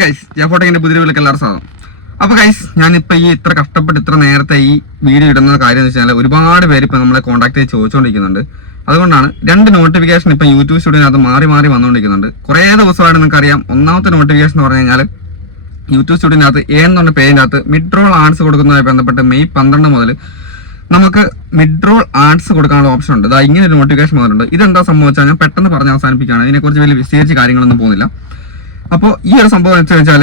Guys ജാഫോട്ടെക്കിന്റെ പുതിയ വീട്ടിലേക്ക് എല്ലാവരും സ്വാഗതം. അപ്പൊ ഗൈസ് ഞാനിപ്പോ ഈ ഇത്ര കഷ്ടപ്പെട്ട് ഇത്ര നേരത്തെ ഈ വീഡിയോ ഇടുന്ന കാര്യം എന്ന് വെച്ചാൽ ഒരുപാട് പേര് ഇപ്പൊ നമ്മളെ കോൺടാക്ട് ചെയ്ത് ചോദിച്ചുകൊണ്ടിരിക്കുന്നുണ്ട് അതുകൊണ്ടാണ് രണ്ട് നോട്ടിഫിക്കേഷൻ ഇപ്പൊ യൂട്യൂബ് സ്റ്റുഡിയോനകത്ത് മാറി മാറി വന്നുകൊണ്ടിരിക്കുന്നുണ്ട് കുറേ ദിവസമായിട്ട് നിങ്ങൾക്ക് അറിയാം ഒന്നാമത്തെ നോട്ടിഫിക്കേഷൻ എന്ന് പറഞ്ഞു കഴിഞ്ഞാൽ യൂട്യൂബ് സ്റ്റുഡിയോനകത്ത് പേജിന്റെ അകത്ത് മിഡ് റോൾ ആർട്സ് കൊടുക്കുന്നതുമായി ബന്ധപ്പെട്ട് മെയ് പന്ത്രണ്ട് മുതൽ നമുക്ക് മിഡ് റോൾ ആർട്സ് കൊടുക്കാനുള്ള ഓപ്ഷൻ ഉണ്ട്. ഇങ്ങനെ ഒരു നോട്ടിഫിക്കേഷൻ വന്നിട്ടുണ്ട്. ഇതെന്താ സംഭവിച്ചാൽ ഞാൻ പെട്ടെന്ന് പറഞ്ഞ് അവസാനിപ്പിക്കുകയാണ്. ഇതിനെക്കുറിച്ച് വലിയ വിശദീകരിച്ച് കാര്യങ്ങളൊന്നും പോകുന്നില്ല. അപ്പോൾ ഈ ഒരു സംഭവം എന്ന് വെച്ചാൽ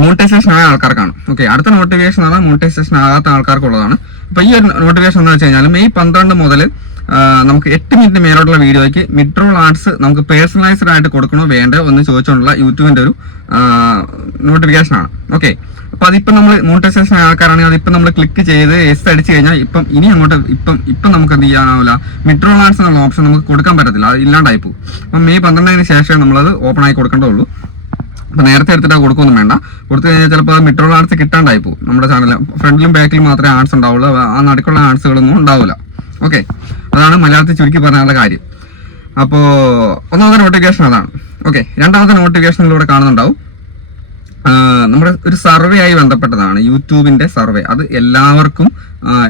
മോണിറ്റൈസേഷൻ ആയ ആൾക്കാർക്കാണ് ഓക്കെ അടുത്ത നോട്ടിഫിക്കേഷൻ ആണ് മോണിറ്റൈസേഷൻ ആകാത്ത ആൾക്കാർക്കുള്ളതാണ്. അപ്പോൾ ഈ ഒരു നോട്ടിഫിക്കേഷൻ എന്ന് വെച്ച് കഴിഞ്ഞാൽ മെയ് പന്ത്രണ്ട് മുതൽ നമുക്ക് എട്ട് മിനിറ്റ് മേലോട്ടുള്ള വീഡിയോയ്ക്ക് മിഡ് റോൾ ആർട്സ് നമുക്ക് പേഴ്സണലൈസ്ഡ് ആയിട്ട് കൊടുക്കണോ വേണ്ടോ എന്ന് ചോദിച്ചുകൊണ്ടുള്ള യൂട്യൂബിന്റെ ഒരു നോട്ടിഫിക്കേഷൻ ആണ്. ഓക്കെ അപ്പൊ അതിപ്പം നമ്മൾ മോണിറ്റൈസേഷൻ ആൾക്കാരാണെങ്കിൽ അതിപ്പോ നമ്മൾ ക്ലിക്ക് ചെയ്ത് എസ് അടിച്ചു കഴിഞ്ഞാൽ ഇപ്പം ഇനി അങ്ങോട്ട് ഇപ്പം ഇപ്പം നമുക്ക് എന്ത് ചെയ്യാനാവില്ല. മെട്രോ ലാൻഡ്സ് എന്നുള്ള ഓപ്ഷൻ നമുക്ക് കൊടുക്കാൻ പറ്റത്തില്ല. അത് ഇല്ലാണ്ടായി പോകും അപ്പം മെയ് പന്ത്രണ്ടിന് ശേഷം നമ്മളത് ഓപ്പൺ ആയി കൊടുക്കേണ്ടതുള്ളൂ. അപ്പൊ നേരത്തെ എടുത്തിട്ട് കൊടുക്കൊന്നും വേണ്ട. കൊടുത്തു കഴിഞ്ഞാൽ ചിലപ്പോൾ മെട്രോ ആർട്സ് കിട്ടാണ്ടായി പോകും നമ്മുടെ ചാനൽ ഫ്രണ്ടിലും ബാക്കിലും മാത്രമേ ആർട്സ് ഉണ്ടാവുള്ളൂ. ആ നടുക്കുള്ള ആർട്സുകളൊന്നും ഉണ്ടാവില്ല. ഓക്കെ അതാണ് മലയാളത്തിൽ ചുരുക്കി പറയാനുള്ള കാര്യം. അപ്പോൾ ഒന്നാമത്തെ നോട്ടിഫിക്കേഷൻ അതാണ്. ഓക്കെ രണ്ടാമത്തെ നോട്ടിഫിക്കേഷനിലൂടെ കാണുന്നുണ്ടാവും. നമ്മുടെ ഒരു സർവേ ആയി ബന്ധപ്പെട്ടതാണ് യൂട്യൂബിന്റെ സർവേ. അത് എല്ലാവർക്കും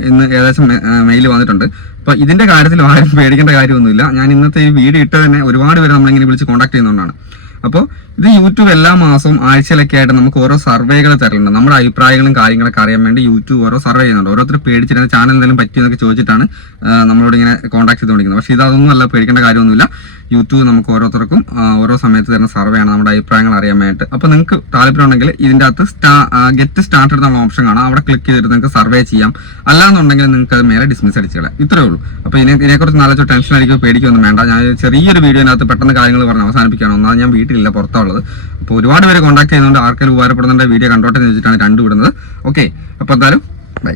ഇന്ന് ഏകദേശം മെയിൽ വന്നിട്ടുണ്ട്. അപ്പൊ ഇതിന്റെ കാര്യത്തിൽ ആരും പേടിക്കേണ്ട കാര്യമൊന്നുമില്ല. ഞാൻ ഇന്നത്തെ ഈ വീഡിയോ ഇട്ട് തന്നെ ഒരുപാട് പേര് നമ്മളിങ്ങനെ വിളിച്ച് കോൺടാക്ട് ചെയ്യുന്നതുകൊണ്ടാണ് അപ്പോൾ ഇത് യൂട്യൂബ് എല്ലാ മാസവും ആഴ്ചയിലൊക്കെ ആയിട്ട് നമുക്ക് ഓരോ സർവേകൾ തരലുണ്ട്. നമ്മുടെ അഭിപ്രായങ്ങളും കാര്യങ്ങളൊക്കെ അറിയാൻ വേണ്ടി യൂട്യൂബ് ഓരോ സർവേ ചെയ്യുന്നുണ്ട്. ഓരോരുത്തർ പേടിച്ചിരുന്ന ചാനൽ എന്തെങ്കിലും പറ്റിയെന്നൊക്കെ ചോദിച്ചിട്ടാണ് നമ്മളോട് ഇങ്ങനെ കോൺടാക്ട് ചെയ്തുകൊണ്ടിരിക്കുന്നത്. പക്ഷേ ഇതൊന്നും അല്ല പേടിക്കേണ്ട കാര്യമൊന്നുമില്ല. യൂട്യൂബ് നമുക്ക് ഓരോരുത്തർക്കും ഓരോ സമയത്ത് തരുന്ന സർവേ ആണ് നമ്മുടെ അഭിപ്രായങ്ങൾ അറിയാൻ വേണ്ടിയിട്ട്. അപ്പോൾ നിങ്ങൾക്ക് താല്പര്യം ഉണ്ടെങ്കിൽ ഇതിന്റെ അകത്ത് സ്റ്റാ ഗെറ്റ് സ്റ്റാർട്ടഡ് എന്നുള്ള ഓപ്ഷൻ കാണാം. അവിടെ ക്ലിക്ക് ചെയ്തിട്ട് നിങ്ങൾക്ക് സർവേ ചെയ്യാം. അല്ലാന്നുണ്ടെങ്കിൽ നിങ്ങൾക്ക് അത് മേലെ ഡിസ്മിസ് അടിച്ചിടാം ഇത്രേ ഉള്ളൂ. അപ്പോൾ ഇതിനെ ഇതിനെക്കുറിച്ച് നല്ല ടെൻഷൻ അടിക്കുകയോ പേടിക്കുകയൊന്നും വേണ്ട. ഞാൻ ചെറിയൊരു വീഡിയോനകത്ത് പെട്ടെന്ന് കാര്യങ്ങൾ പറഞ്ഞ് അവസാനിപ്പിക്കുകയാണ്. ഒന്നാമത് ഞാൻ വീട്ടിലില്ല പുറത്താണുള്ളത്. അപ്പോൾ ഒരുപാട് പേര് കോൺടാക്ട് ചെയ്യുന്നുണ്ട്. ആർക്കെങ്കിലും ഉപകാരപ്പെടുന്നുണ്ട് വീഡിയോ കണ്ടോട്ടെ എന്ന് വെച്ചിട്ടാണ് രണ്ടു വിടുന്നത്. ഓക്കെ അപ്പോൾ എന്തായാലും ബൈ